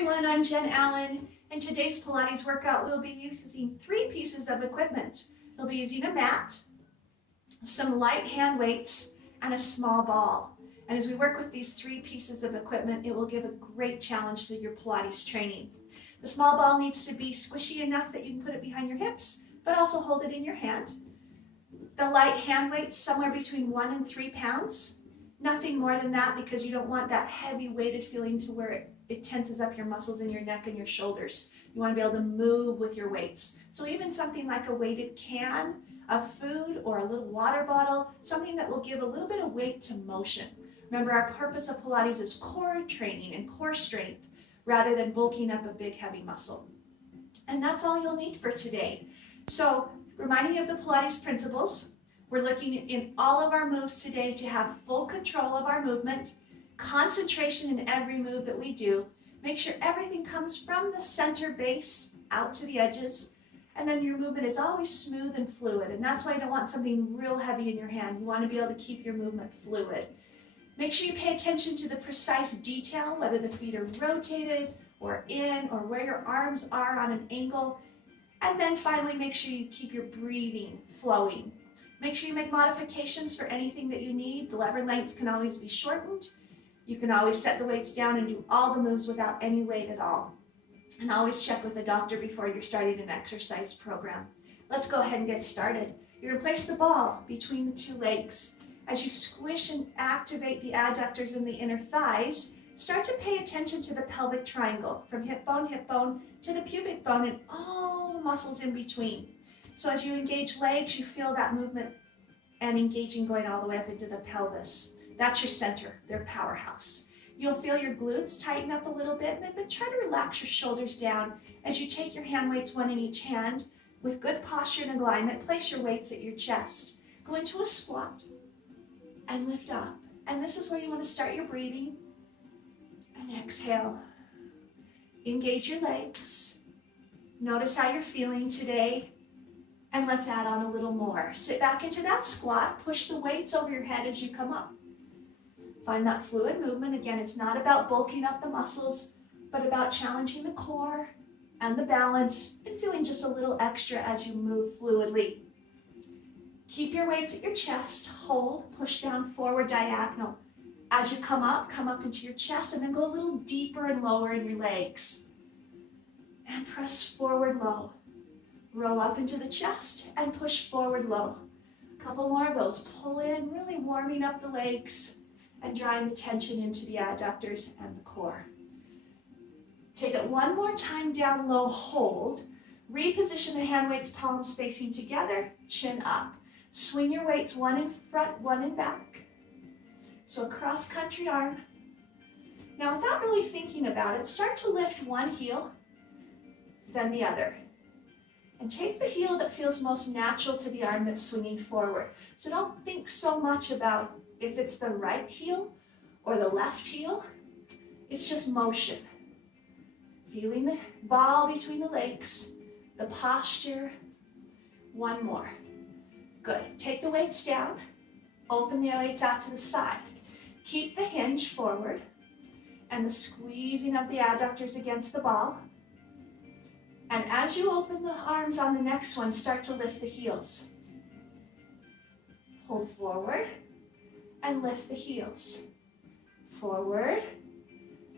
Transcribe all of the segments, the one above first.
everyone, I'm Jen Allen. In today's Pilates workout, we'll be using 3 pieces of equipment. We'll be using a mat, some light hand weights, and a small ball. And as we work with these 3 pieces of equipment, it will give a great challenge to your Pilates training. The small ball needs to be squishy enough that you can put it behind your hips, but also hold it in your hand. The light hand weights, somewhere between 1 and 3 pounds. Nothing more than that, because you don't want that heavy weighted feeling to where it tenses up your muscles in your neck and your shoulders. You want to be able to move with your weights. So even something like a weighted can of food or a little water bottle, something that will give a little bit of weight to motion. Remember, our purpose of Pilates is core training and core strength rather than bulking up a big heavy muscle. And that's all you'll need for today. So reminding you of the Pilates principles, we're looking in all of our moves today to have full control of our movement, concentration in every move that we do. Make sure everything comes from the center base out to the edges, and then your movement is always smooth and fluid. And that's why you don't want something real heavy in your hand. You want to be able to keep your movement fluid. Make sure you pay attention to the precise detail, whether the feet are rotated or in, or where your arms are on an angle. And then finally, make sure you keep your breathing flowing. Make sure you make modifications for anything that you need. The lever lengths can always be shortened. You can always set the weights down and do all the moves without any weight at all. And always check with the doctor before you're starting an exercise program. Let's go ahead and get started. You're going to place the ball between the 2 legs. As you squish and activate the adductors in the inner thighs, start to pay attention to the pelvic triangle, from hip bone to the pubic bone and all the muscles in between. So as you engage legs, you feel that movement and engaging going all the way up into the pelvis. That's your center, their powerhouse. You'll feel your glutes tighten up a little bit, and then try to relax your shoulders down as you take your hand weights, 1 in each hand. With good posture and alignment, place your weights at your chest. Go into a squat and lift up. And this is where you want to start your breathing. And exhale. Engage your legs. Notice how you're feeling today. And let's add on a little more. Sit back into that squat. Push the weights over your head as you come up. Find that fluid movement. Again, it's not about bulking up the muscles, but about challenging the core and the balance and feeling just a little extra as you move fluidly. Keep your weights at your chest. Hold, push down, forward, diagonal. As you come up into your chest, and then go a little deeper and lower in your legs. And press forward low. Roll up into the chest and push forward low. A couple more of those. Pull in, really warming up the legs and drawing the tension into the adductors and the core. Take it one more time down low, hold. Reposition the hand weights, palms facing together, chin up. Swing your weights, 1 in front, 1 in back. So a cross-country arm. Now without really thinking about it, start to lift one heel, then the other. And take the heel that feels most natural to the arm that's swinging forward. So don't think so much about if it's the right heel or the left heel. It's just motion. Feeling the ball between the legs, the posture. 1 more. Good. Take the weights down. Open the weights out to the side. Keep the hinge forward and the squeezing of the adductors against the ball. And as you open the arms on the next one, start to lift the heels. Pull forward and lift the heels. Forward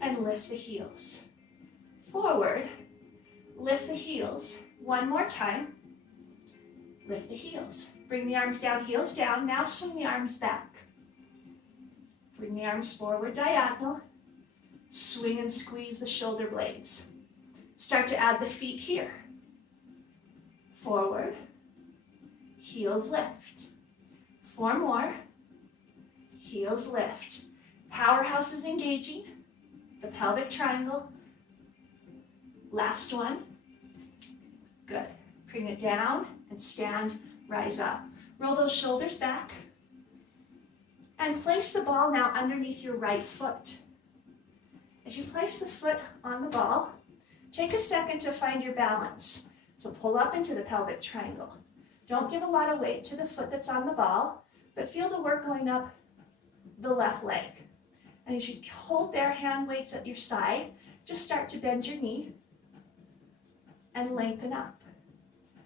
and lift the heels. Forward, lift the heels. 1 more time. Lift the heels. Bring the arms down, heels down. Now swing the arms back. Bring the arms forward, diagonal. Swing and squeeze the shoulder blades. Start to add the feet here. Forward, heels lift. 4 more, heels lift. Powerhouse is engaging, the pelvic triangle. Last one. Good. Bring it down and stand, rise up. Roll those shoulders back. And place the ball now underneath your right foot. As you place the foot on the ball, take a second to find your balance. So pull up into the pelvic triangle. Don't give a lot of weight to the foot that's on the ball, but feel the work going up the left leg. And as you hold there, hand weights at your side, just start to bend your knee and lengthen up.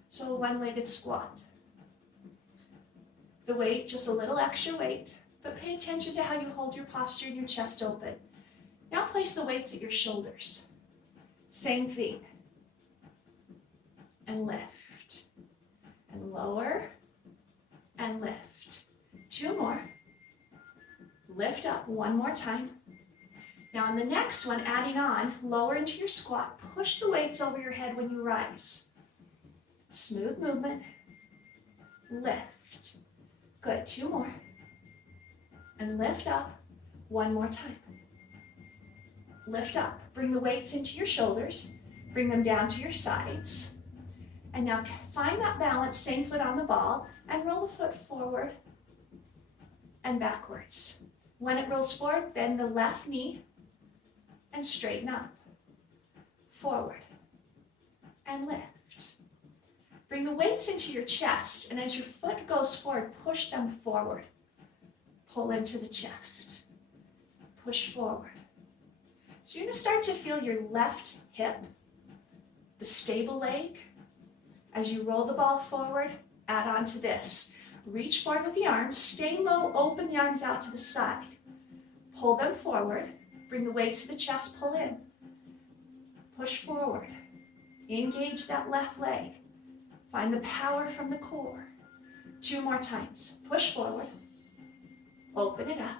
So a one-legged squat. The weight, just a little extra weight, but pay attention to how you hold your posture and your chest open. Now place the weights at your shoulders. Same thing. And lift. And lower. And lift. 2 more. Lift up 1 more time. Now on the next one, adding on, lower into your squat. Push the weights over your head when you rise. Smooth movement. Lift. Good, 2 more. And lift up 1 more time. Lift up. Bring the weights into your shoulders. Bring them down to your sides. And now find that balance, same foot on the ball, and roll the foot forward and backwards. When it rolls forward, bend the left knee and straighten up. Forward and lift. Bring the weights into your chest, and as your foot goes forward, push them forward. Pull into the chest. Push forward. So you're going to start to feel your left hip, the stable leg. As you roll the ball forward, add on to this. Reach forward with the arms. Stay low, open the arms out to the side. Pull them forward. Bring the weights to the chest, pull in. Push forward. Engage that left leg. Find the power from the core. 2 more times. Push forward. Open it up.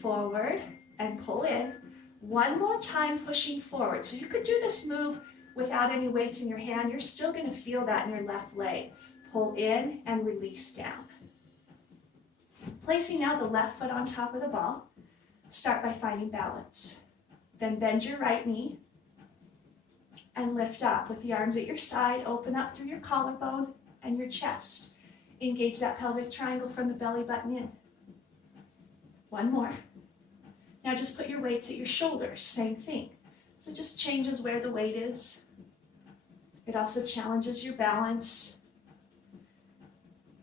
Forward and pull in. 1 more time pushing forward. So you could do this move without any weights in your hand. You're still going to feel that in your left leg. Pull in and release down. Placing now the left foot on top of the ball. Start by finding balance. Then bend your right knee and lift up with the arms at your side. Open up through your collarbone and your chest. Engage that pelvic triangle from the belly button in. 1 more. Now just put your weights at your shoulders. Same thing. So just changes where the weight is. It also challenges your balance.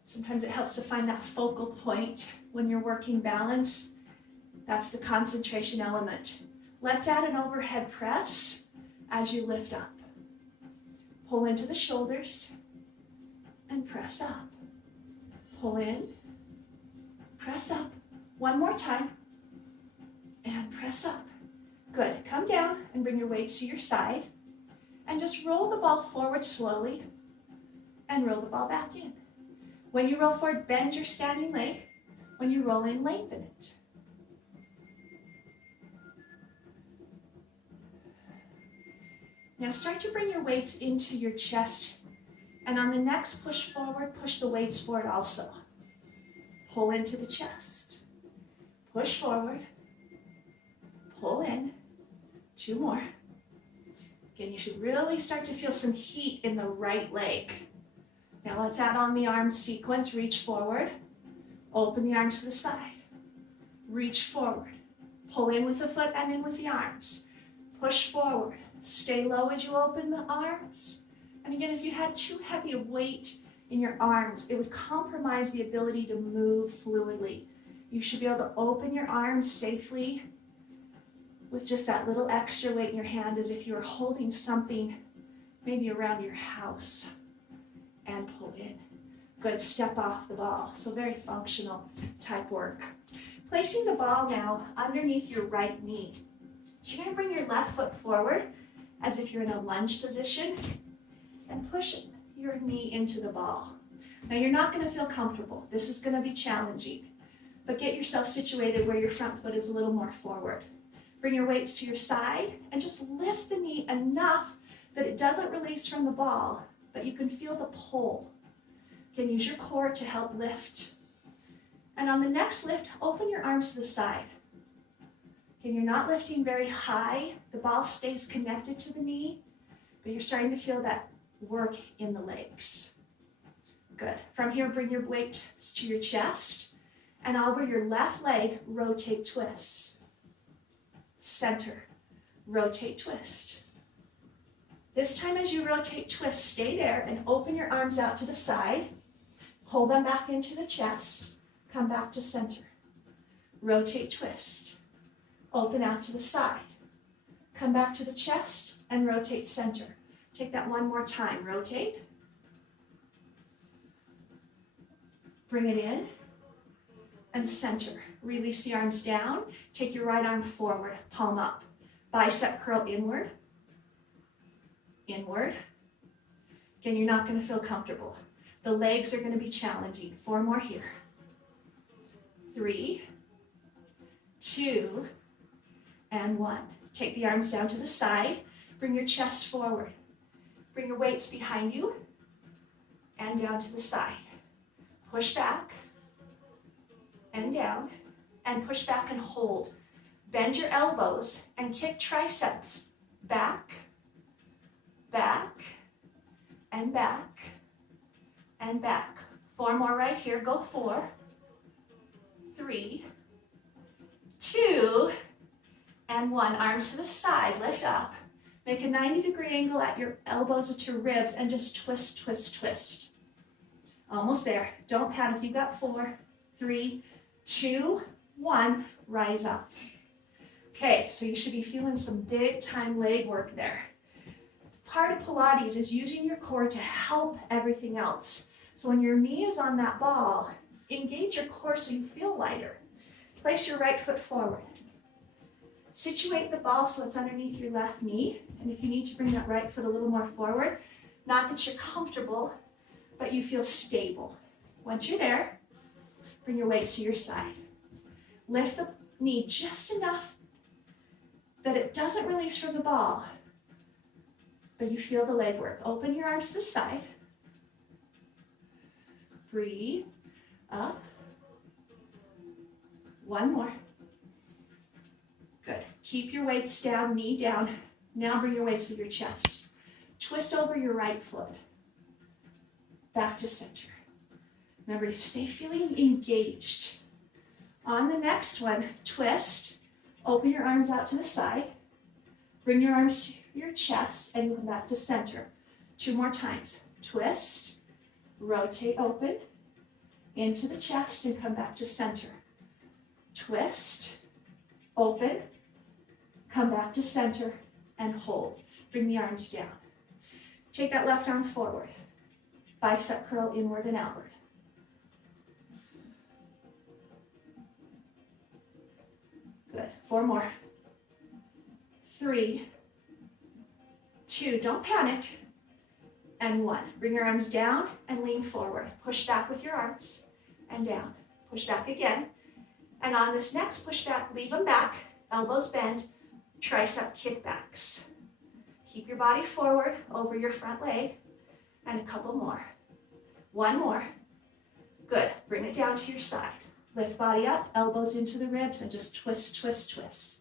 Sometimes it helps to find that focal point when you're working balance. That's the concentration element. Let's add an overhead press as you lift up. Pull into the shoulders and press up. Pull in, press up. 1 more time and press up. Good. Come down and bring your weights to your side and just roll the ball forward slowly and roll the ball back in. When you roll forward, bend your standing leg. When you roll in, lengthen it. Now start to bring your weights into your chest, and on the next push forward, push the weights forward also. Pull into the chest. Push forward. Pull in. 2 more. Again, you should really start to feel some heat in the right leg. Now let's add on the arm sequence. Reach forward. Open the arms to the side. Reach forward. Pull in with the foot and in with the arms. Push forward. Stay low as you open the arms. And again, if you had too heavy a weight in your arms, it would compromise the ability to move fluidly. You should be able to open your arms safely with just that little extra weight in your hand, as if you were holding something maybe around your house, and pull in. Good. Step off the ball. So very functional type work. Placing the ball now underneath your right knee. So you're going to bring your left foot forward as if you're in a lunge position and push your knee into the ball. Now you're not going to feel comfortable. This is going to be challenging, but get yourself situated where your front foot is a little more forward. Bring your weights to your side and just lift the knee enough that it doesn't release from the ball, but you can feel the pull. You can use your core to help lift. And on the next lift, open your arms to the side. Again, you're not lifting very high. The ball stays connected to the knee, but you're starting to feel that work in the legs. Good. From here, bring your weights to your chest, and over your left leg, rotate, twist. Center, rotate, twist. This time as you rotate, twist, stay there and open your arms out to the side. Pull them back into the chest. Come back to center. Rotate, twist. Open out to the side. Come back to the chest and rotate center. Take that one more time. Rotate. Bring it in and center. Release the arms down. Take your right arm forward, palm up. Bicep curl inward. Inward. Again, you're not going to feel comfortable. The legs are going to be challenging. 4 more here. 3, 2, and 1. Take the arms down to the side. Bring your chest forward. Bring your weights behind you and down to the side. Push back and down and push back and hold. Bend your elbows and kick triceps. Back, back, and back, and back. 4 more right here. Go 4, 3, 2, and 1. Arms to the side. Lift up. Make a 90-degree angle at your elbows at your ribs and just twist, twist, twist. Almost there. Don't panic. You've got 4, 3, 2, 1. Rise up. Okay, so you should be feeling some big time leg work there. Part of Pilates is using your core to help everything else. So when your knee is on that ball, engage your core so you feel lighter. Place your right foot forward. Situate the ball so it's underneath your left knee. And if you need to bring that right foot a little more forward, not that you're comfortable, but you feel stable. Once you're there, bring your weights to your side. Lift the knee just enough that it doesn't release from the ball, but you feel the leg work. Open your arms to the side. Breathe. Up. 1 more. Good. Keep your weights down, knee down. Now bring your weights to your chest. Twist over your right foot. Back to center. Remember to stay feeling engaged. On the next one, twist. Open your arms out to the side. Bring your arms to your chest and come back to center. 2 more times. Twist. Rotate open. Into the chest and come back to center. Twist. Open. Come back to center and hold. Bring the arms down. Take that left arm forward. Bicep curl inward and outward. Good. 4 more. 3, 2, don't panic, and 1. Bring your arms down and lean forward. Push back with your arms and down. Push back again. And on this next push back, leave them back, elbows bend, tricep kickbacks. Keep your body forward over your front leg, and a couple more. 1 more. Good. Bring it down to your side. Lift body up, elbows into the ribs, and just twist, twist, twist.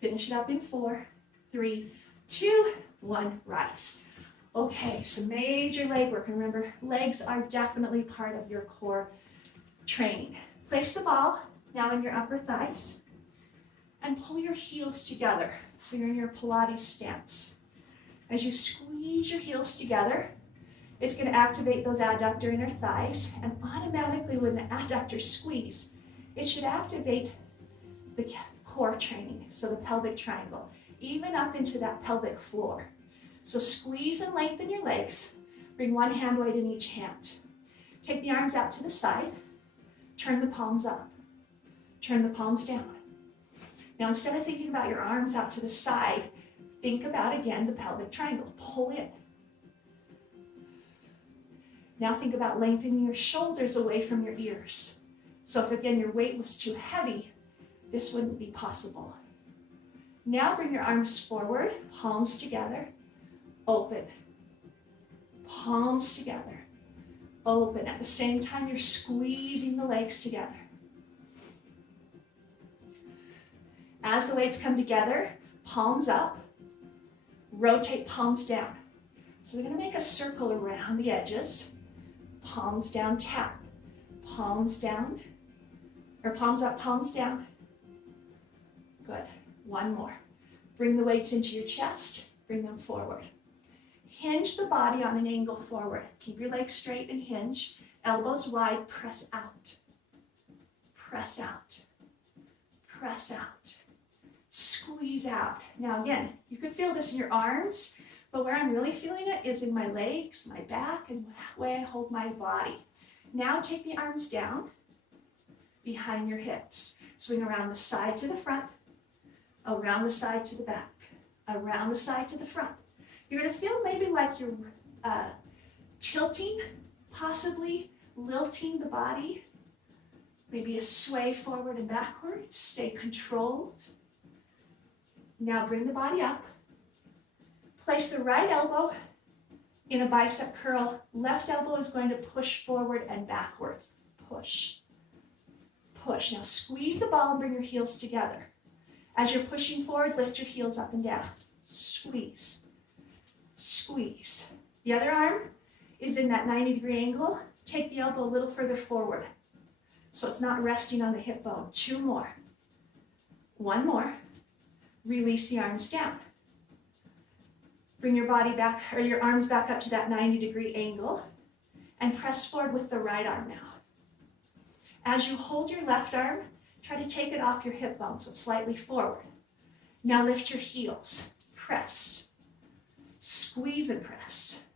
Finish it up in 4, 3, 2, 1, rise. Okay, some major leg work. And remember, legs are definitely part of your core training. Place the ball now in your upper thighs and pull your heels together. So you're in your Pilates stance. As you squeeze your heels together, it's going to activate those adductor inner thighs, and automatically when the adductors squeeze, it should activate the core training, so the pelvic triangle, even up into that pelvic floor. So squeeze and lengthen your legs. Bring 1 hand weight in each hand. Take the arms out to the side. Turn the palms up. Turn the palms down. Now instead of thinking about your arms out to the side, think about again the pelvic triangle. Pull in. Now think about lengthening your shoulders away from your ears. So if again your weight was too heavy, this wouldn't be possible. Now bring your arms forward, palms together, open. Palms together, open. At the same time, you're squeezing the legs together. As the weights come together, palms up, rotate palms down. So we're going to make a circle around the edges. Palms down, tap. Palms down, or palms up, palms down. Good. 1 more. Bring the weights into your chest. Bring them forward. Hinge the body on an angle forward. Keep your legs straight and hinge. Elbows wide. Press out. Press out. Press out. Squeeze out. Now again, you can feel this in your arms, but where I'm really feeling it is in my legs, my back, and the way I hold my body. Now take the arms down behind your hips. Swing around the side to the front, around the side to the back, around the side to the front. You're going to feel maybe like you're tilting, possibly lilting the body. Maybe a sway forward and backwards. Stay controlled. Now bring the body up. Place the right elbow in a bicep curl. Left elbow is going to push forward and backwards. Push. Push. Now squeeze the ball and bring your heels together. As you're pushing forward, lift your heels up and down. Squeeze. Squeeze. The other arm is in that 90-degree angle. Take the elbow a little further forward so it's not resting on the hip bone. 2 more. 1 more. Release the arms down. Bring your body back, or your arms back up to that 90-degree angle and press forward with the right arm now. As you hold your left arm, try to take it off your hip bone so it's slightly forward. Now lift your heels. Press. Squeeze and press.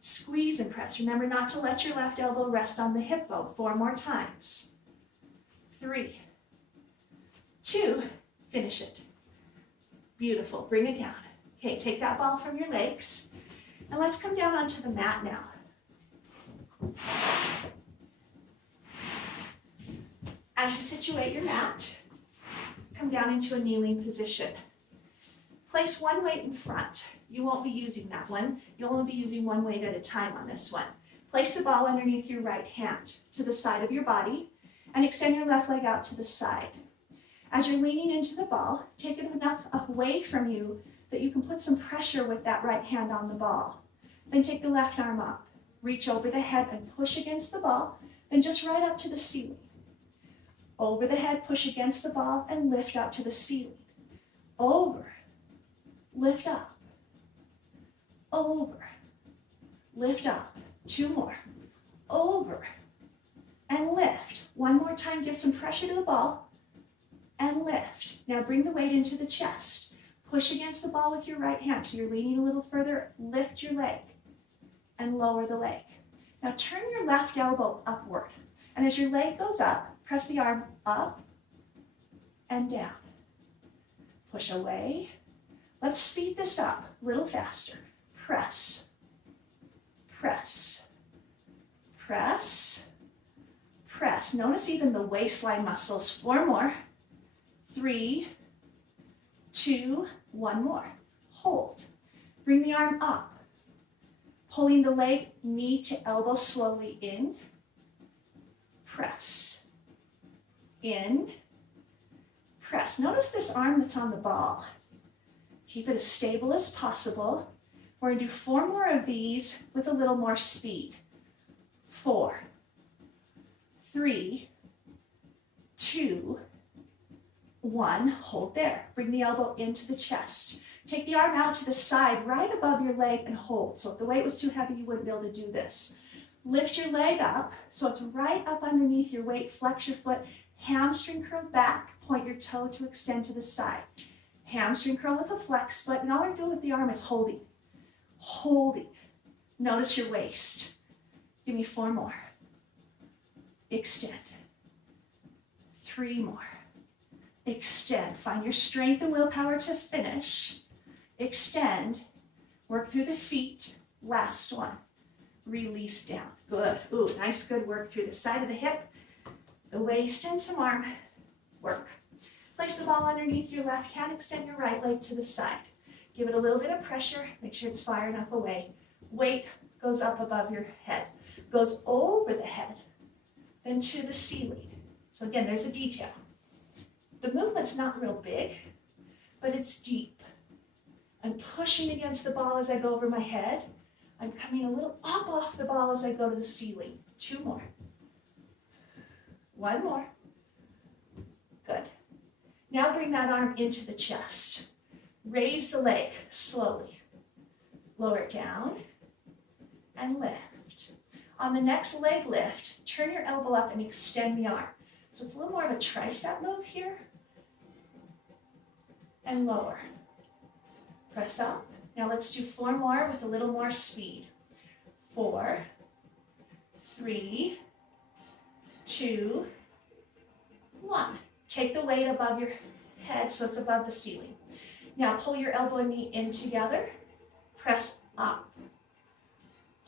Squeeze and press. Remember not to let your left elbow rest on the hip bone. 4 more times. 3, 2, finish it. Beautiful. Bring it down. Okay, take that ball from your legs. And let's come down onto the mat now. As you situate your mat, come down into a kneeling position. Place one weight in front. You won't be using that one. You'll only be using one weight at a time on this one. Place the ball underneath your right hand to the side of your body and extend your left leg out to the side. As you're leaning into the ball, take it enough away from you that you can put some pressure with that right hand on the ball. Then take the left arm up. Reach over the head and push against the ball, then just right up to the ceiling. Over the head, push against the ball and lift up to the ceiling. Over, lift up. Over, lift up. 2 more. Over and lift. 1 more time, give some pressure to the ball and lift. Now bring the weight into the chest. Push against the ball with your right hand. So you're leaning a little further. Lift your leg and lower the leg. Now turn your left elbow upward. And as your leg goes up, press the arm up and down. Push away. Let's speed this up a little faster. Press, press, press, press. Notice even the waistline muscles. 4 more. 3, 2, 1 more. Hold. Bring the arm up. Pulling the leg, knee to elbow slowly in. Press. In. Press. Notice this arm that's on the ball. Keep it as stable as possible. We're going to do 4 more of these with a little more speed. 4, 3, 2, 1. Hold there. Bring the elbow into the chest. Take the arm out to the side, right above your leg, and hold. So if the weight was too heavy, you wouldn't be able to do this. Lift your leg up, so it's right up underneath your weight. Flex your foot. Hamstring curl back. Point your toe to extend to the side. Hamstring curl with a flex foot. And all we're doing with the arm is holding. Holding. Notice your waist. Give me 4 more. Extend. 3 more. Extend. Find your strength and willpower to finish. Extend. Work through the feet. Last one. Release down. Good. Ooh, nice good work through the side of the hip, the waist, and some arm work. Place the ball underneath your left hand. Extend your right leg to the side. Give it a little bit of pressure. Make sure it's far enough away. Weight goes up above your head. Goes over the head, then to the ceiling. So again, there's a detail. The movement's not real big, but it's deep. I'm pushing against the ball as I go over my head. I'm coming a little up off the ball as I go to the ceiling. 2 more. 1 more. Good. Now bring that arm into the chest. Raise the leg slowly. Lower it down and lift. On the next leg lift, turn your elbow up and extend the arm. So it's a little more of a tricep move here. and lower. Press up. Now let's do 4 more with a little more speed. 4, 3, 2, 1. Take the weight above your head so it's above the ceiling. Now pull your elbow and knee in together. Press up.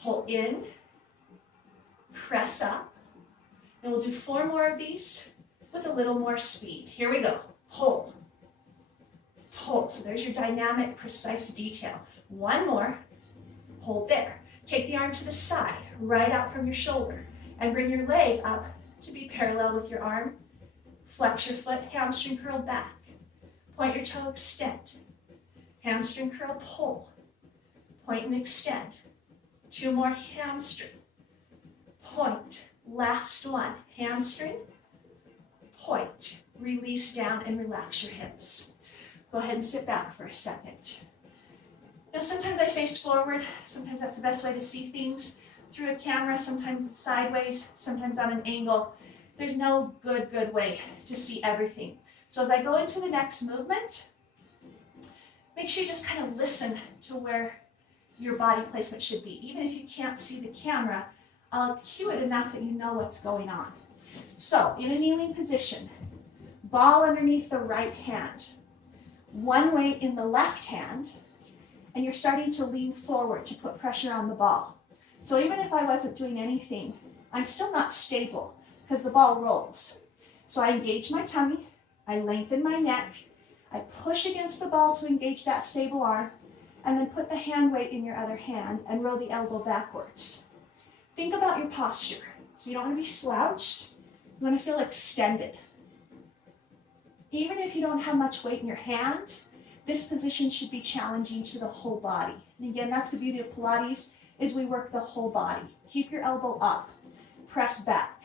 Pull in. Press up. And we'll do 4 more of these with a little more speed. Here we go. Pull. Pull. So there's your dynamic, precise detail. 1 more. Hold there. Take the arm to the side, right out from your shoulder, and bring your leg up to be parallel with your arm. Flex your foot, hamstring curl back. Point your toe, extend. Hamstring curl, pull. Point and extend. 2 more, hamstring. Point. Last one, hamstring. Point. Release down and relax your hips. Go ahead and sit back for a second. Now sometimes I face forward, sometimes that's the best way to see things through a camera, sometimes it's sideways, sometimes on an angle. There's no good way to see everything. So as I go into the next movement, make sure you just kind of listen to where your body placement should be. Even if you can't see the camera, I'll cue it enough that you know what's going on. So in a kneeling position, ball underneath the right hand, 1 weight in the left hand, and you're starting to lean forward to put pressure on the ball. So even if I wasn't doing anything, I'm still not stable because the ball rolls. So I engage my tummy, I lengthen my neck, I push against the ball to engage that stable arm, and then put the hand weight in your other hand and roll the elbow backwards. Think about your posture. So you don't want to be slouched, you want to feel extended. Even if you don't have much weight in your hand, this position should be challenging to the whole body. And again, that's the beauty of Pilates, is we work the whole body. Keep your elbow up, press back.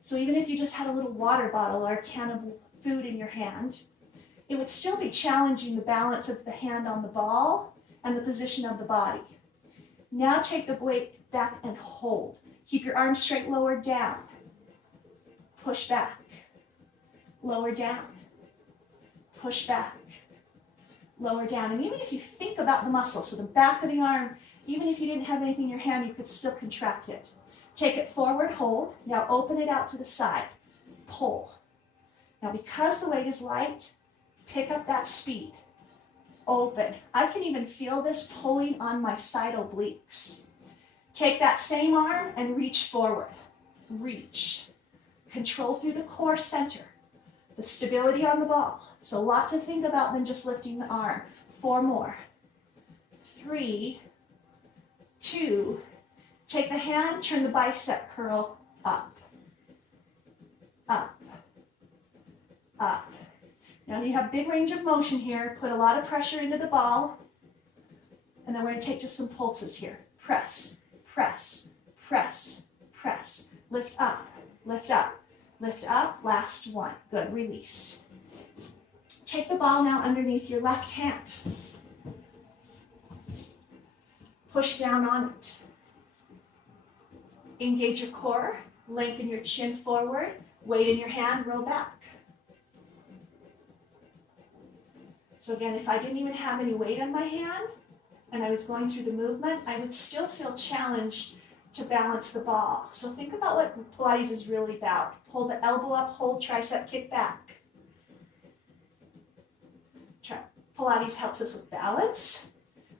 So even if you just had a little water bottle or a can of food in your hand, it would still be challenging the balance of the hand on the ball and the position of the body. Now take the weight back and hold. Keep your arms straight, lower down. Push back, lower down. Push back, lower down. And even if you think about the muscle, so the back of the arm, even if you didn't have anything in your hand, you could still contract it. Take it forward, hold. Now open it out to the side, pull. Now because the weight is light, pick up that speed. Open. I can even feel this pulling on my side obliques. Take that same arm and reach forward. Reach. Control through the core center. The stability on the ball. So a lot to think about than just lifting the arm. 4 more. 3, 2, take the hand, turn the bicep curl up, up, up. Now you have big range of motion here. Put a lot of pressure into the ball. And then we're going to take just some pulses here. Press, press, press, press. Lift up, lift up. Lift up, last one. Good, release. Take the ball now underneath your left hand. Push down on it. Engage your core, lengthen your chin forward, weight in your hand, roll back. So again, if I didn't even have any weight on my hand and I was going through the movement, I would still feel challenged to balance the ball. So think about what Pilates is really about. Pull the elbow up, hold tricep, kick back. Pilates helps us with balance,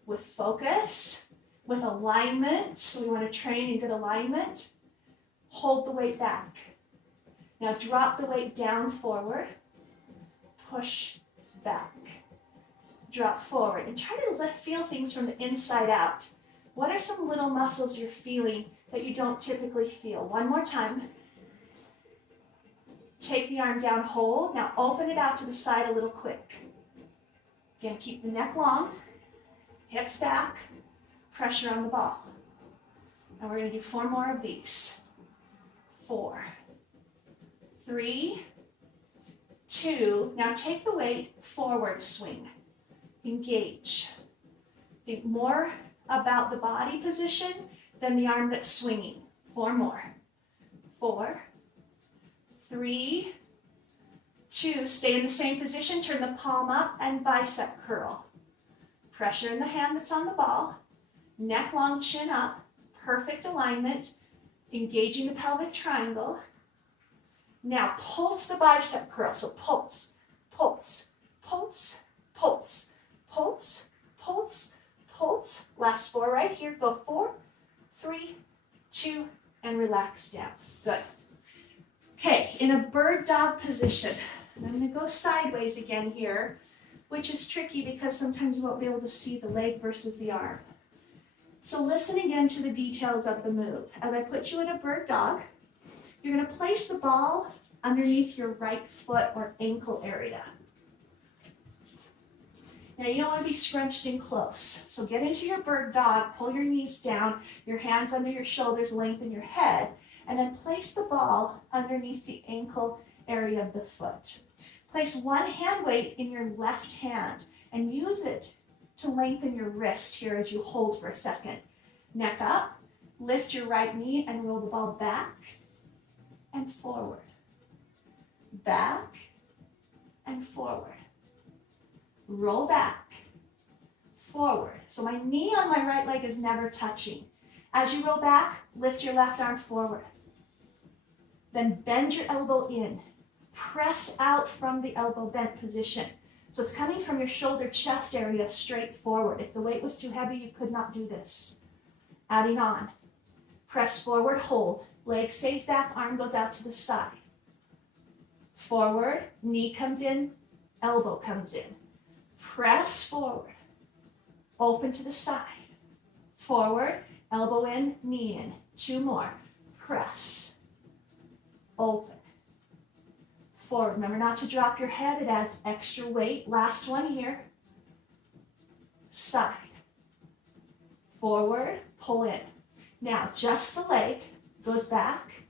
with focus, with alignment. So we want to train in good alignment. Hold the weight back. Now drop the weight down forward. Push back. Drop forward. And try to feel things from the inside out. What are some little muscles you're feeling that you don't typically feel? 1 more time. Take the arm down, hold. Now open it out to the side a little quick. Again, keep the neck long, hips back, pressure on the ball. And we're going to do 4 more of these. 4, 3, 2. Now take the weight, forward swing. Engage. Think more about the body position than the arm that's swinging. 4 more. 4, 3, 2, stay in the same position, turn the palm up and bicep curl. Pressure in the hand that's on the ball, neck long, chin up, perfect alignment, engaging the pelvic triangle. Now pulse the bicep curl, so pulse, pulse, pulse, pulse, pulse, pulse, pulse. Last 4 right here, go 4, 3, 2, and relax down. Good. Okay, in a bird dog position, I'm going to go sideways again here, which is tricky because sometimes you won't be able to see the leg versus the arm. So listen again to the details of the move. As I put you in a bird dog, you're going to place the ball underneath your right foot or ankle area. Now you don't want to be scrunched in close. So get into your bird dog, pull your knees down, your hands under your shoulders, lengthen your head, and then place the ball underneath the ankle area of the foot. Place one hand weight in your left hand and use it to lengthen your wrist here as you hold for a second. Neck up, lift your right knee and roll the ball back and forward. Back and forward. Roll back, forward. So my knee on my right leg is never touching. As you roll back, lift your left arm forward. Then bend your elbow in. Press out from the elbow bent position. So it's coming from your shoulder chest area straight forward. If the weight was too heavy, you could not do this. Adding on. Press forward, hold. Leg stays back, arm goes out to the side. Forward, knee comes in, elbow comes in. Press forward, open to the side. Forward, elbow in, knee in. 2 more. Press, open. Forward. Remember not to drop your head. It adds extra weight. Last one here. Side. Forward, pull in. Now, just the leg goes back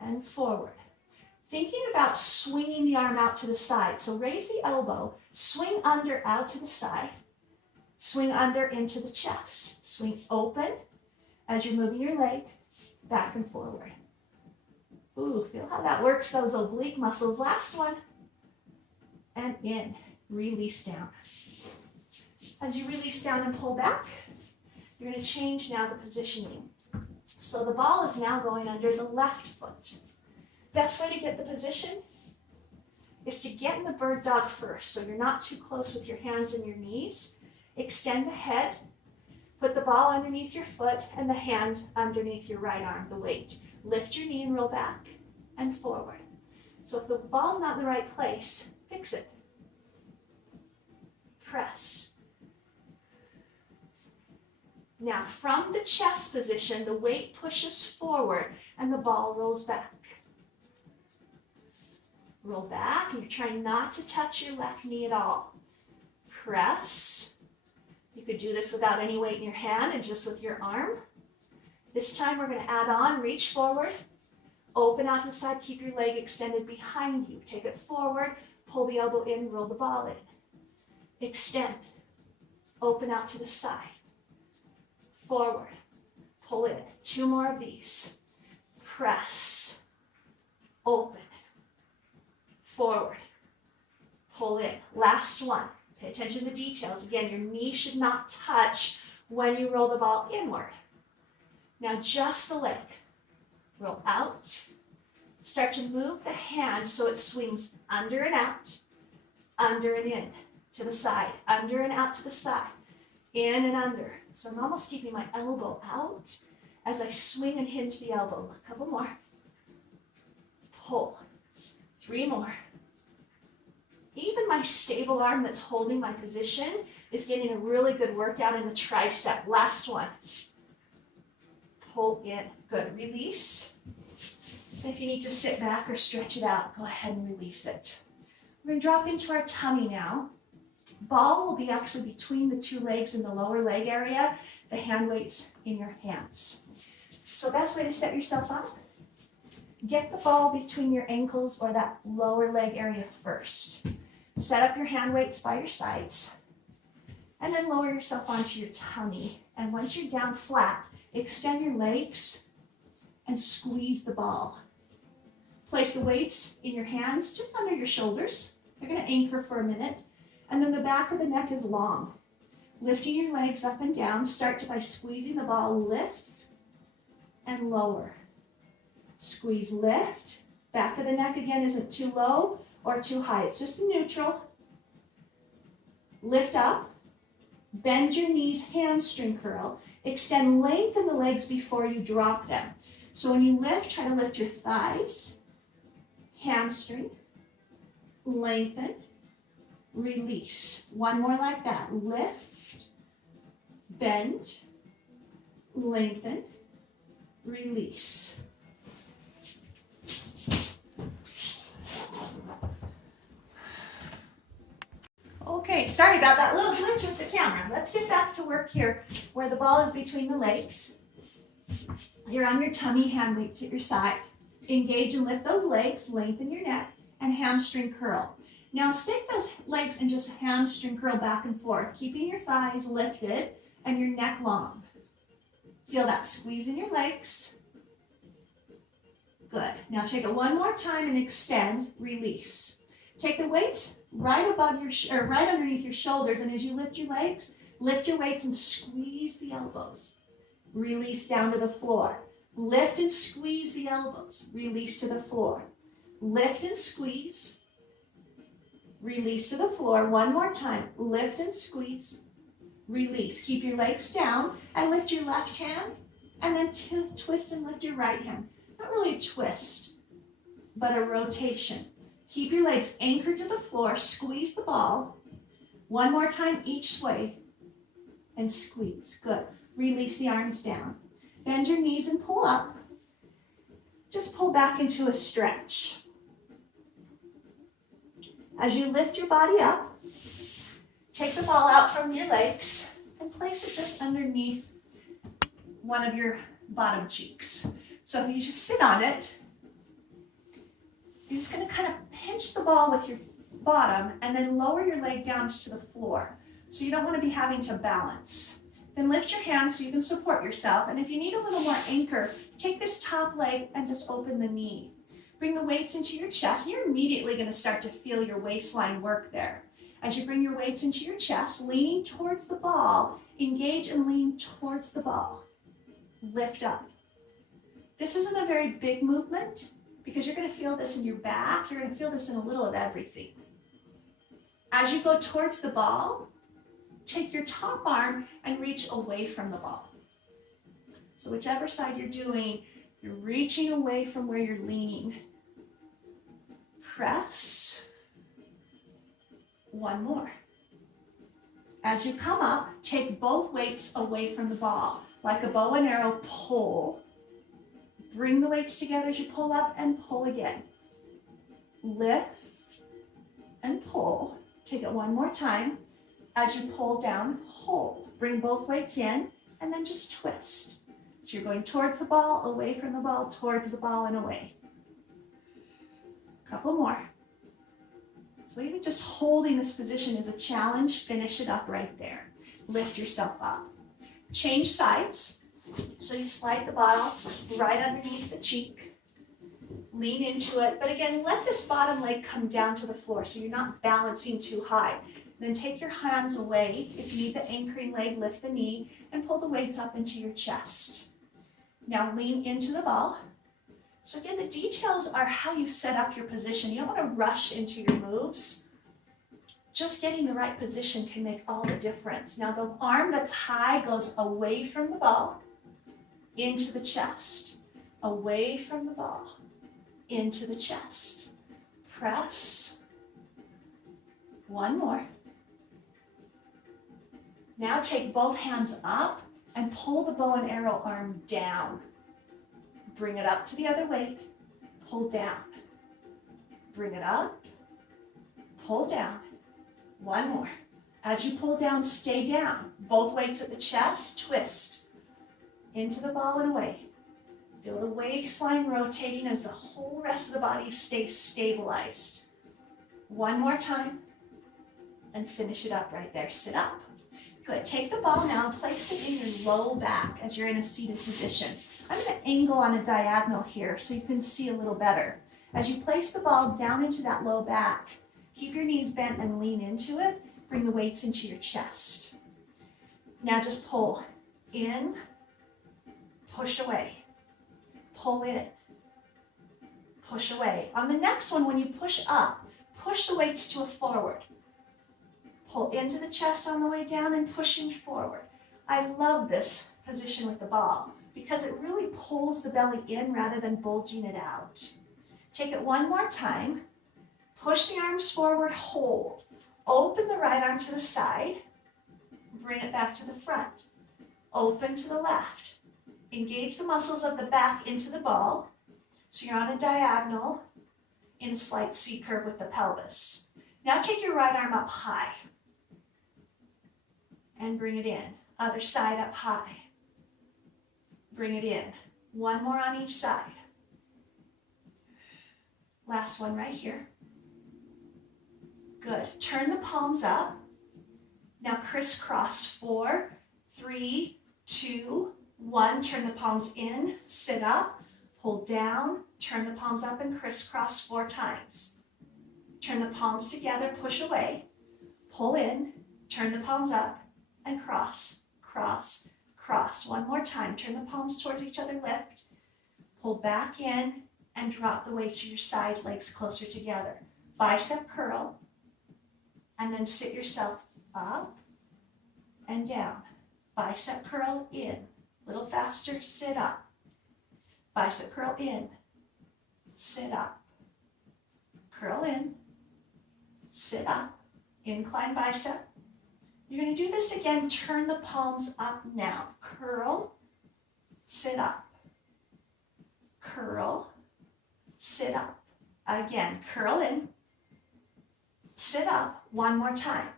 and forward. Thinking about swinging the arm out to the side. So raise the elbow, swing under out to the side, swing under into the chest. Swing open as you're moving your leg back and forward. Ooh, feel how that works those oblique muscles. Last one. And in. Release down. As you release down and pull back, you're going to change now the positioning. So the ball is now going under the left foot. Best way to get the position is to get in the bird dog first. So you're not too close with your hands and your knees. Extend the head. Put the ball underneath your foot and the hand underneath your right arm, the weight. Lift your knee and roll back and forward. So if the ball's not in the right place, fix it. Press. Now from the chest position, the weight pushes forward and the ball rolls back. Roll back, and you're trying not to touch your left knee at all. Press. You could do this without any weight in your hand and just with your arm. This time we're going to add on, reach forward, open out to the side, keep your leg extended behind you. Take it forward, pull the elbow in, roll the ball in. Extend, open out to the side, forward, pull in. 2 more of these. Press, open, forward, pull in. Last one. Pay attention to the details. Again, your knee should not touch when you roll the ball inward. Now just the leg. Roll out. Start to move the hand so it swings under and out, under and in, to the side, under and out to the side, in and under. So I'm almost keeping my elbow out as I swing and hinge the elbow. A couple more. Pull. 3 more. Even my stable arm that's holding my position is getting a really good workout in the tricep. Last one. Pull in. Good. Release. And if you need to sit back or stretch it out, go ahead and release it. We're going to drop into our tummy now. Ball will be actually between the 2 legs in the lower leg area, the hand weights in your hands. So best way to set yourself up, get the ball between your ankles or that lower leg area first. Set up your hand weights by your sides, and then lower yourself onto your tummy. And once you're down flat, extend your legs and squeeze the ball. Place the weights in your hands just under your shoulders. They're going to anchor for a minute. And then the back of the neck is long. Lifting your legs up and down. Start by squeezing the ball. Lift and lower. Squeeze, lift. Back of the neck again isn't too low or too high. It's just neutral. Lift up. Bend your knees, hamstring curl. Extend, lengthen the legs before you drop them. So when you lift, try to lift your thighs. Hamstring. Lengthen. Release. One more like that. Lift. Bend. Lengthen. Release. Okay, sorry about that little glitch with the camera. Let's get back to work here where the ball is between the legs. You're on your tummy, hand weights at your side. Engage and lift those legs, lengthen your neck, and hamstring curl. Now stick those legs and just hamstring curl back and forth, keeping your thighs lifted and your neck long. Feel that squeeze in your legs. Good. Now take it one more time and extend, release. Take the weights right above your, right underneath your shoulders, and as you lift your legs, lift your weights and squeeze the elbows. Release down to the floor. Lift and squeeze the elbows. Release to the floor. Lift and squeeze. Release to the floor. One more time. Lift and squeeze. Release. Keep your legs down and lift your left hand, and then twist and lift your right hand. Not really a twist, but a rotation. Keep your legs anchored to the floor. Squeeze the ball. One more time each way. And squeeze. Good. Release the arms down. Bend your knees and pull up. Just pull back into a stretch. As you lift your body up, take the ball out from your legs and place it just underneath one of your bottom cheeks. So if you just sit on it, you're just going to kind of pinch the ball with your bottom and then lower your leg down to the floor. So you don't want to be having to balance. Then lift your hands so you can support yourself. And if you need a little more anchor, take this top leg and just open the knee. Bring the weights into your chest. You're immediately going to start to feel your waistline work there. As you bring your weights into your chest, leaning towards the ball, engage and lean towards the ball. Lift up. This isn't a very big movement, because you're going to feel this in your back. You're going to feel this in a little of everything. As you go towards the ball, take your top arm and reach away from the ball. So whichever side you're doing, you're reaching away from where you're leaning. Press. One more. As you come up, take both weights away from the ball. Like a bow and arrow, pull. Bring the weights together as you pull up and pull again. Lift and pull. Take it one more time. As you pull down, hold. Bring both weights in and then just twist. So you're going towards the ball, away from the ball, towards the ball, and away. Couple more. So even just holding this position is a challenge. Finish it up right there. Lift yourself up. Change sides. So you slide the ball right underneath the cheek. Lean into it. But again, let this bottom leg come down to the floor so you're not balancing too high. Then take your hands away. If you need the anchoring leg, lift the knee and pull the weights up into your chest. Now lean into the ball. So again, the details are how you set up your position. You don't want to rush into your moves. Just getting the right position can make all the difference. Now the arm that's high goes away from the ball, into the chest. Away from the ball, into the chest. Press. One more. Now take both hands up and pull the bow and arrow arm down. Bring it up to the other weight, pull down. Bring it up, pull down. One more. As you pull down, stay down. Both weights at the chest, twist. Into the ball and away. Feel the waistline rotating as the whole rest of the body stays stabilized. One more time. And finish it up right there. Sit up. Good. Take the ball now and place it in your low back as you're in a seated position. I'm going to angle on a diagonal here so you can see a little better. As you place the ball down into that low back, keep your knees bent and lean into it. Bring the weights into your chest. Now just pull in, push away, pull in, push away. On the next one, when you push up, push the weights to a forward. Pull into the chest on the way down and pushing forward. I love this position with the ball because it really pulls the belly in rather than bulging it out. Take it one more time. Push the arms forward, hold. Open the right arm to the side. Bring it back to the front. Open to the left. Engage the muscles of the back into the ball. So you're on a diagonal in a slight C curve with the pelvis. Now take your right arm up high and bring it in. Other side up high. Bring it in. One more on each side. Last one right here. Good. Turn the palms up. Now crisscross. 4, 3, 2, 1. Turn the palms in. Sit up. Pull down. Turn the palms up and crisscross 4 times. Turn the palms together. Push away. Pull in. Turn the palms up and cross, cross, cross. One more time. Turn the palms towards each other. Lift. Pull back in and drop the weights to your side legs closer together. Bicep curl. And then sit yourself up and down. Bicep curl in. A little faster, sit up. Bicep curl in. Sit up. Curl in. Sit up. Incline bicep. You're going to do this again. Turn the palms up now. Curl. Sit up. Curl. Sit up. Again, curl in. Sit up one more time.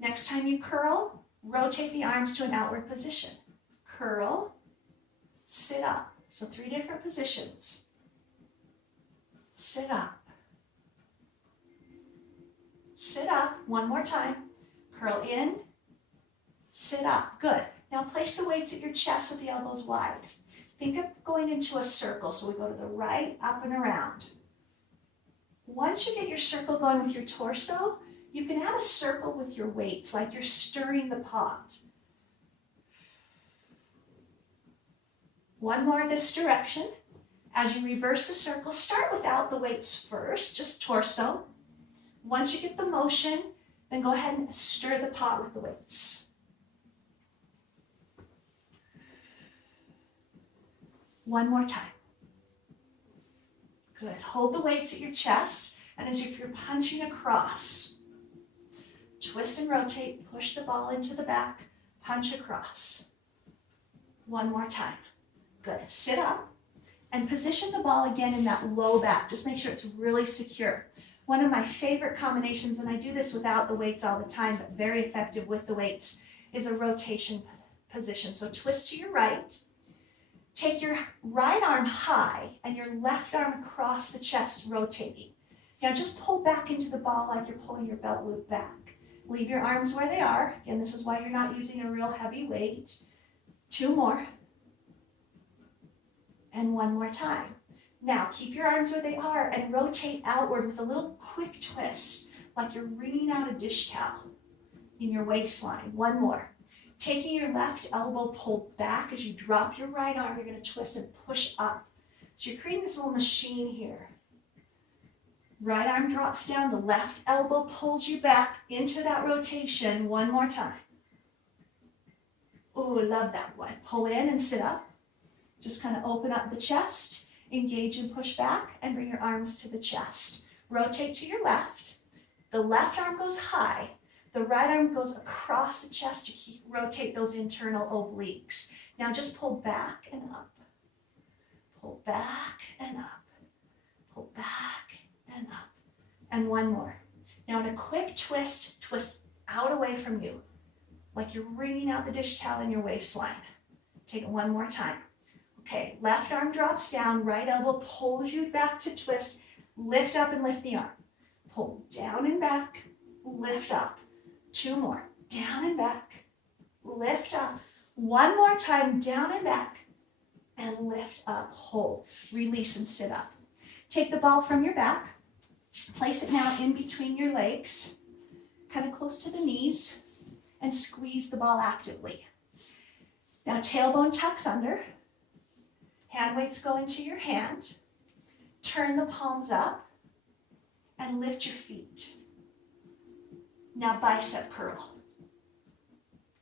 Next time you curl, rotate the arms to an outward position. Curl, sit up. So 3 different positions. Sit up. Sit up one more time. Curl in, sit up. Good. Now place the weights at your chest with the elbows wide. Think of going into a circle. So we go to the right, up and around. Once you get your circle going with your torso, you can add a circle with your weights, like you're stirring the pot. One more this direction. As you reverse the circle, start without the weights first, just torso. Once you get the motion, then go ahead and stir the pot with the weights. One more time. Good. Hold the weights at your chest, and as if you're punching across, twist and rotate, push the ball into the back, punch across. One more time. Good. Sit up and position the ball again in that low back. Just make sure it's really secure. One of my favorite combinations, and I do this without the weights all the time, but very effective with the weights, is a rotation position. So twist to your right. Take your right arm high and your left arm across the chest, rotating. Now just pull back into the ball like you're pulling your belt loop back. Leave your arms where they are. Again, this is why you're not using a real heavy weight. 2 more. And 1 more time. Now keep your arms where they are and rotate outward with a little quick twist, like you're wringing out a dish towel in your waistline. 1 more. Taking your left elbow, pull back as you drop your right arm. You're going to twist and push up. So you're creating this little machine here. Right arm drops down. The left elbow pulls you back into that rotation. 1 more time. Oh, love that one. Pull in and sit up. Just kind of open up the chest. Engage and push back and bring your arms to the chest. Rotate to your left. The left arm goes high. The right arm goes across the chest to rotate those internal obliques. Now just pull back and up. Pull back and up. Pull back and up. And 1 more. Now in a quick twist, twist out away from you, like you're wringing out the dish towel in your waistline. Take it 1 more time. Okay, left arm drops down, right elbow pulls you back to twist. Lift up and lift the arm. Pull down and back, lift up. 2 more. Down and back, lift up. 1 more time, down and back, and lift up, hold. Release and sit up. Take the ball from your back, place it now in between your legs, kind of close to the knees, and squeeze the ball actively. Now tailbone tucks under, hand weights go into your hand, turn the palms up, and lift your feet. Now bicep curl.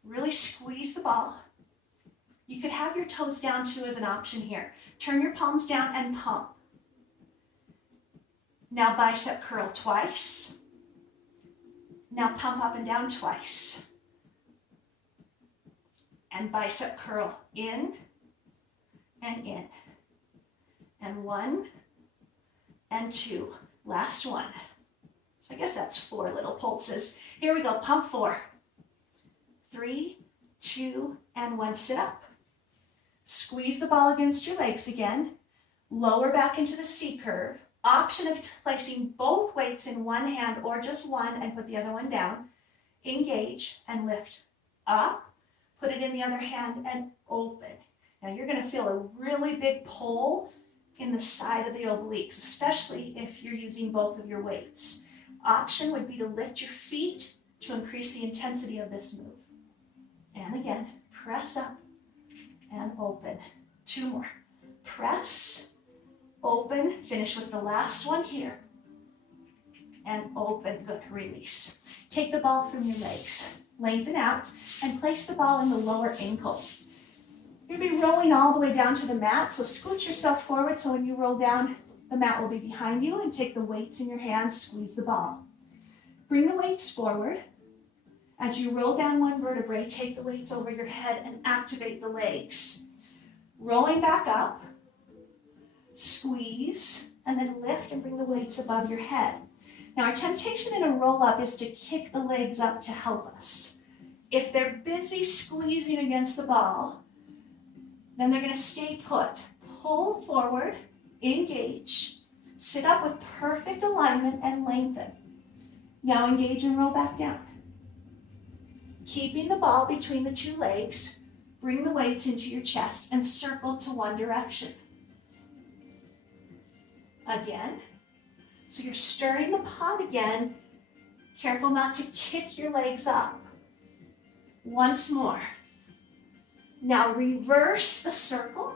Really squeeze the ball. You could have your toes down too as an option here. Turn your palms down and pump. Now bicep curl twice. Now pump up and down twice. And bicep curl in and in. And 1 and 2. Last one. So I guess that's 4 little pulses. Here we go, pump 4. 3, 2, and 1, sit up. Squeeze the ball against your legs again. Lower back into the C curve. Option of placing both weights in one hand or just one and put the other one down. Engage and lift up. Put it in the other hand and open. Now you're going to feel a really big pull in the side of the obliques, especially if you're using both of your weights. Option would be to lift your feet to increase the intensity of this move. And again, press up and open. 2 more. Press, open, finish with the last one here. And open, good, release. Take the ball from your legs, lengthen out, and place the ball in the lower ankle. You'll be rolling all the way down to the mat, so scoot yourself forward so when you roll down, the mat will be behind you, and take the weights in your hands, squeeze the ball. Bring the weights forward. As you roll down one vertebrae, take the weights over your head and activate the legs. Rolling back up, squeeze, and then lift and bring the weights above your head. Now our temptation in a roll-up is to kick the legs up to help us. If they're busy squeezing against the ball, then they're going to stay put. Pull forward, engage, sit up with perfect alignment and lengthen. Now engage and roll back down. Keeping the ball between the 2 legs, bring the weights into your chest and circle to one direction. Again. So you're stirring the pot again. Careful not to kick your legs up. Once more. Now reverse the circle.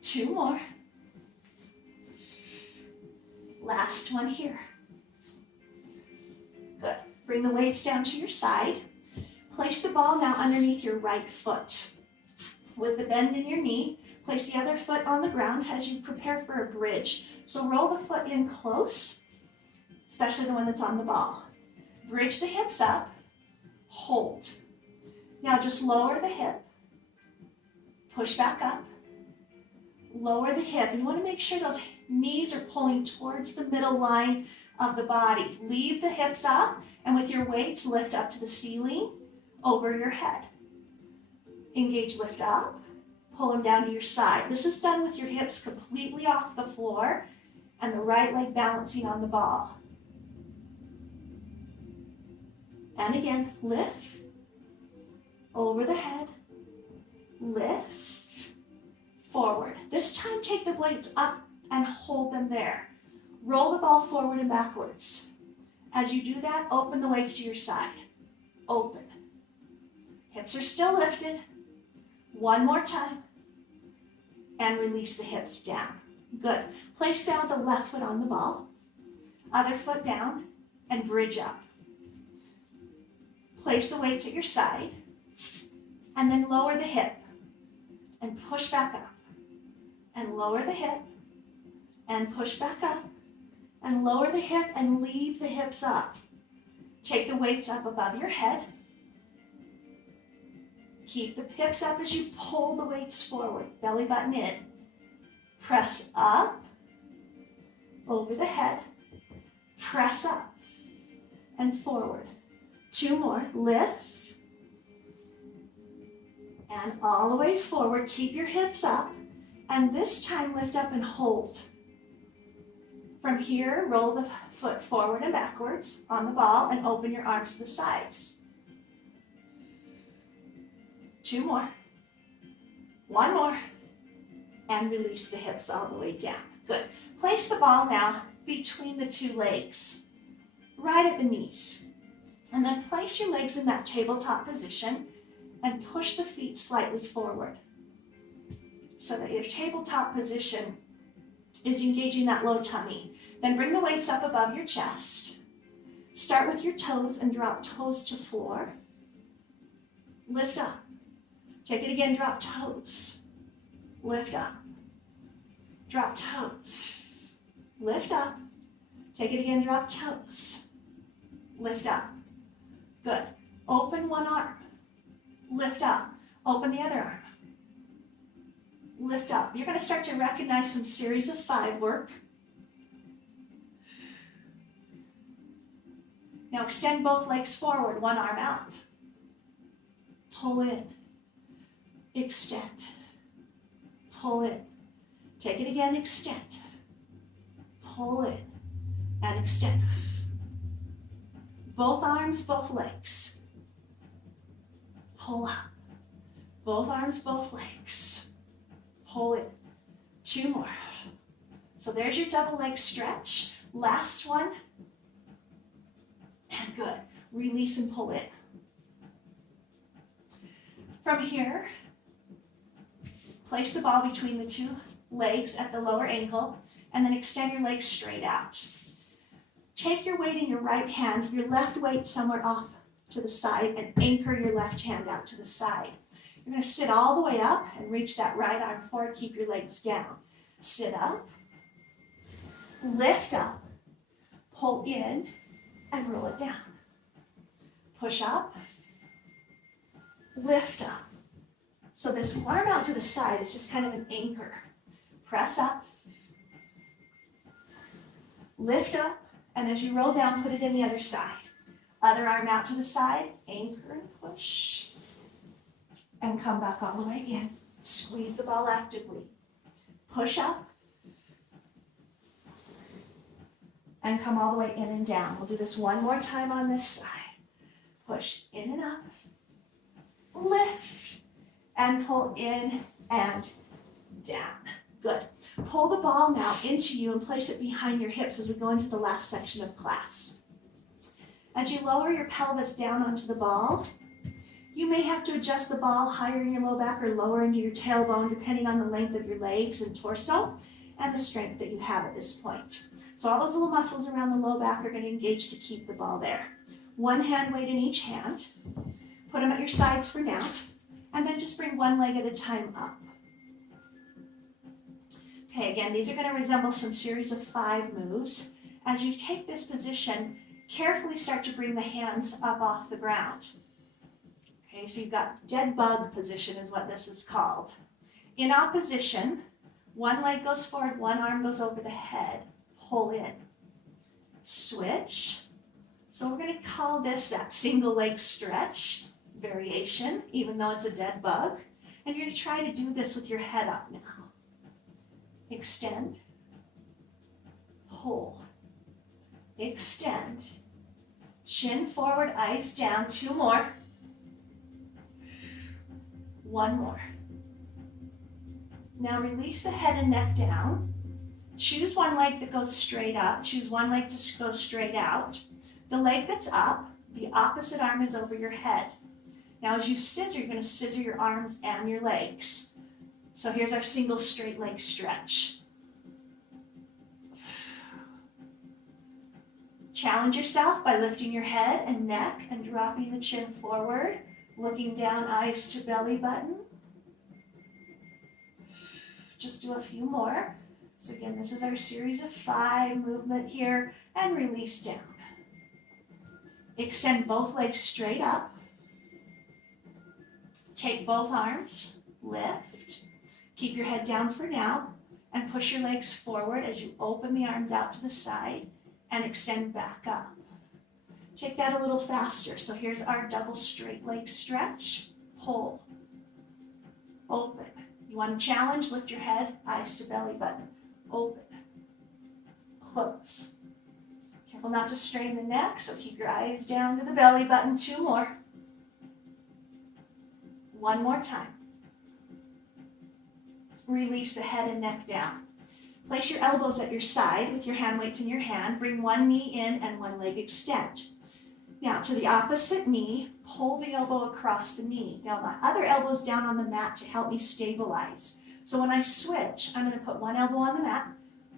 Two more. Last one here. Good. Bring the weights down to your side. Place the ball now underneath your right foot. With the bend in your knee, place the other foot on the ground as you prepare for a bridge. So roll the foot in close, especially the one that's on the ball. Bridge the hips up, hold. Now just lower the hip, push back up, lower the hip. And you want to make sure those knees are pulling towards the middle line of the body. Leave the hips up, and with your weights, lift up to the ceiling over your head. Engage, lift up, pull them down to your side. This is done with your hips completely off the floor and the right leg balancing on the ball. And again, lift, over the head, lift, forward. This time take the weights up and hold them there. Roll the ball forward and backwards. As you do that, open the weights to your side. Open. Hips are still lifted. One more time. And release the hips down. Good. Place down the left foot on the ball. Other foot down and bridge up. Place the weights at your side. And then lower the hip. And push back up. And lower the hip. And push back up. And lower the hip and leave the hips up. Take the weights up above your head. Keep the hips up as you pull the weights forward. Belly button in. Press up. Over the head. Press up. And forward. Two more. Lift. And all the way forward. Keep your hips up. And this time lift up and hold. From here, roll the foot forward and backwards on the ball and open your arms to the sides. 2 more. 1 more. And release the hips all the way down. Good. Place the ball now between the 2 legs, right at the knees. And then place your legs in that tabletop position and push the feet slightly forward so that your tabletop position is engaging that low tummy. Then bring the weights up above your chest. Start with your toes and drop toes to 4. Lift up. Take it again, drop toes. Lift up. Drop toes. Lift up. Take it again, drop toes. Lift up. Good. Open one arm. Lift up. Open the other arm. Lift up. You're going to start to recognize some series of 5 work. Now extend both legs forward, one arm out. Pull in. Extend. Pull in. Take it again, extend. Pull in and extend. Both arms, both legs. Pull up. Both arms, both legs. Pull in. 2 more. So there's your double leg stretch. Last one. And good. Release and pull in. From here, place the ball between the 2 legs at the lower ankle and then extend your legs straight out. Take your weight in your right hand, your left weight somewhere off to the side, and anchor your left hand out to the side. You're going to sit all the way up and reach that right arm forward. Keep your legs down. Sit up, lift up, pull in, and roll it down. Push up, lift up. So this arm out to the side is just kind of an anchor. Press up, lift up, and as you roll down, put it in the other side. Other arm out to the side, anchor and push. And come back all the way in. Squeeze the ball actively. Push up. And come all the way in and down. We'll do this one more time on this side. Push in and up. Lift. And pull in and down. Good. Pull the ball now into you and place it behind your hips as we go into the last section of class. As you lower your pelvis down onto the ball, you may have to adjust the ball higher in your low back or lower into your tailbone, depending on the length of your legs and torso and the strength that you have at this point. So all those little muscles around the low back are going to engage to keep the ball there. One hand weight in each hand. Put them at your sides for now. And then just bring one leg at a time up. Okay, again, these are going to resemble some series of 5 moves. As you take this position, carefully start to bring the hands up off the ground. Okay, so you've got dead bug position is what this is called. In opposition, one leg goes forward, one arm goes over the head. Pull in. Switch. So we're going to call this that single leg stretch variation, even though it's a dead bug. And you're going to try to do this with your head up now. Extend. Pull. Extend. Chin forward, eyes down. 2 more. 1 more. Now release the head and neck down. Choose one leg that goes straight up. Choose one leg to go straight out. The leg that's up, the opposite arm is over your head. Now as you scissor, you're going to scissor your arms and your legs. So here's our single straight leg stretch. Challenge yourself by lifting your head and neck and dropping the chin forward, looking down, eyes to belly button. Just do a few more. So again, this is our series of 5 movement here, and release down. Extend both legs straight up. Take both arms, lift. Keep your head down for now, and push your legs forward as you open the arms out to the side and extend back up. Take that a little faster. So here's our double straight leg stretch. Pull. Open. You want to challenge? Lift your head, eyes to belly button. Open. Close. Careful not to strain the neck, so keep your eyes down to the belly button. 2 more. One more time. Release the head and neck down. Place your elbows at your side with your hand weights in your hand. Bring one knee in and one leg extend. Now to the opposite knee, pull the elbow across the knee. Now my other elbow's down on the mat to help me stabilize. So when I switch, I'm going to put one elbow on the mat,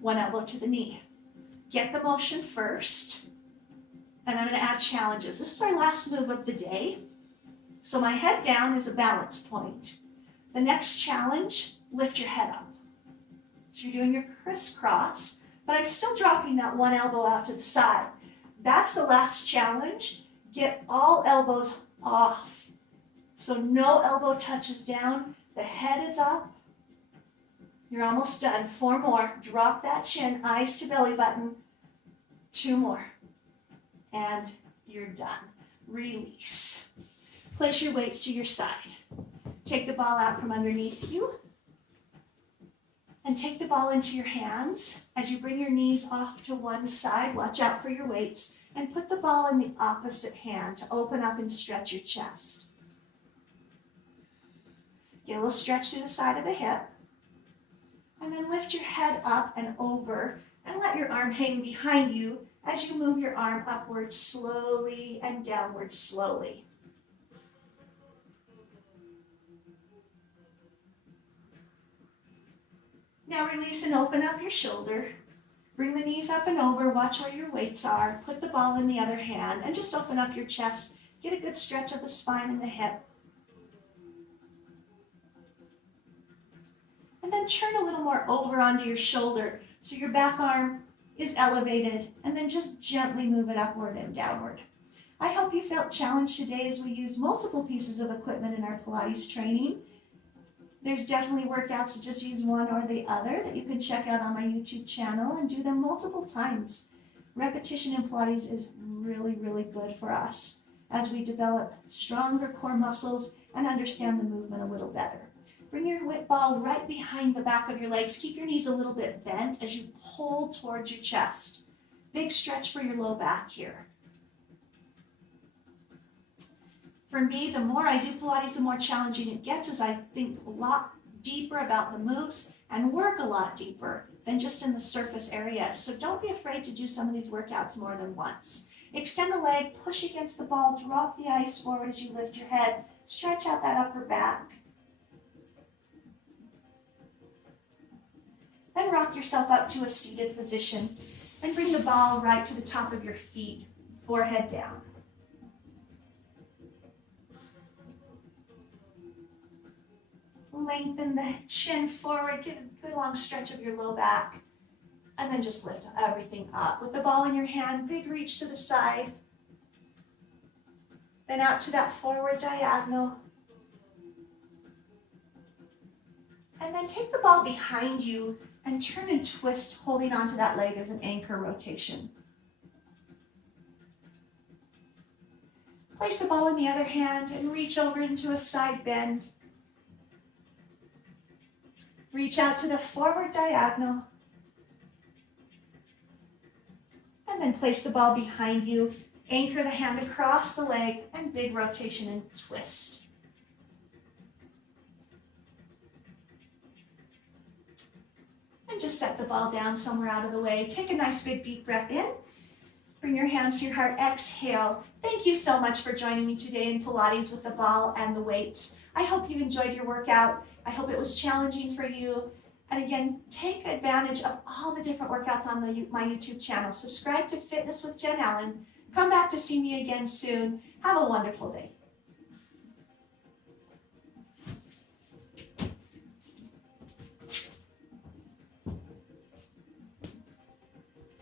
one elbow to the knee. Get the motion first, and I'm going to add challenges. This is our last move of the day. So my head down is a balance point. The next challenge, lift your head up. So you're doing your crisscross, but I'm still dropping that one elbow out to the side. That's the last challenge. Get all elbows off. So no elbow touches down. The head is up. You're almost done. 4 more. Drop that chin, eyes to belly button. 2 more. And you're done. Release. Place your weights to your side. Take the ball out from underneath you. And take the ball into your hands. As you bring your knees off to one side, watch out for your weights. And put the ball in the opposite hand to open up and stretch your chest. Get a little stretch through the side of the hip. And then lift your head up and over and let your arm hang behind you as you move your arm upwards slowly and downwards slowly. Now release and open up your shoulder. Bring the knees up and over, watch where your weights are. Put the ball in the other hand and just open up your chest. Get a good stretch of the spine and the hip. And then turn a little more over onto your shoulder so your back arm is elevated, and then just gently move it upward and downward. I hope you felt challenged today as we use multiple pieces of equipment in our Pilates training. There's definitely workouts that just use one or the other that you can check out on my YouTube channel and do them multiple times. Repetition in Pilates is really, really good for us as we develop stronger core muscles and understand the movement a little better. Bring your whip ball right behind the back of your legs. Keep your knees a little bit bent as you pull towards your chest. Big stretch for your low back here. For me, the more I do Pilates, the more challenging it gets as I think a lot deeper about the moves and work a lot deeper than just in the surface area. So don't be afraid to do some of these workouts more than once. Extend the leg, push against the ball, drop the ice forward as you lift your head. Stretch out that upper back. Then rock yourself up to a seated position and bring the ball right to the top of your feet, forehead down. Lengthen the chin forward, get a good long stretch of your low back, and then just lift everything up. With the ball in your hand, big reach to the side, then out to that forward diagonal. And then take the ball behind you and turn and twist, holding onto that leg as an anchor rotation. Place the ball in the other hand and reach over into a side bend. Reach out to the forward diagonal. And then place the ball behind you. Anchor the hand across the leg and big rotation and twist. And just set the ball down somewhere out of the way. Take a nice big deep breath in. Bring your hands to your heart. Exhale. Thank you so much for joining me today in Pilates with the ball and the weights. I hope you enjoyed your workout. I hope it was challenging for you. And again, take advantage of all the different workouts on my YouTube channel. Subscribe to Fitness with Jenn Allen. Come back to see me again soon. Have a wonderful day.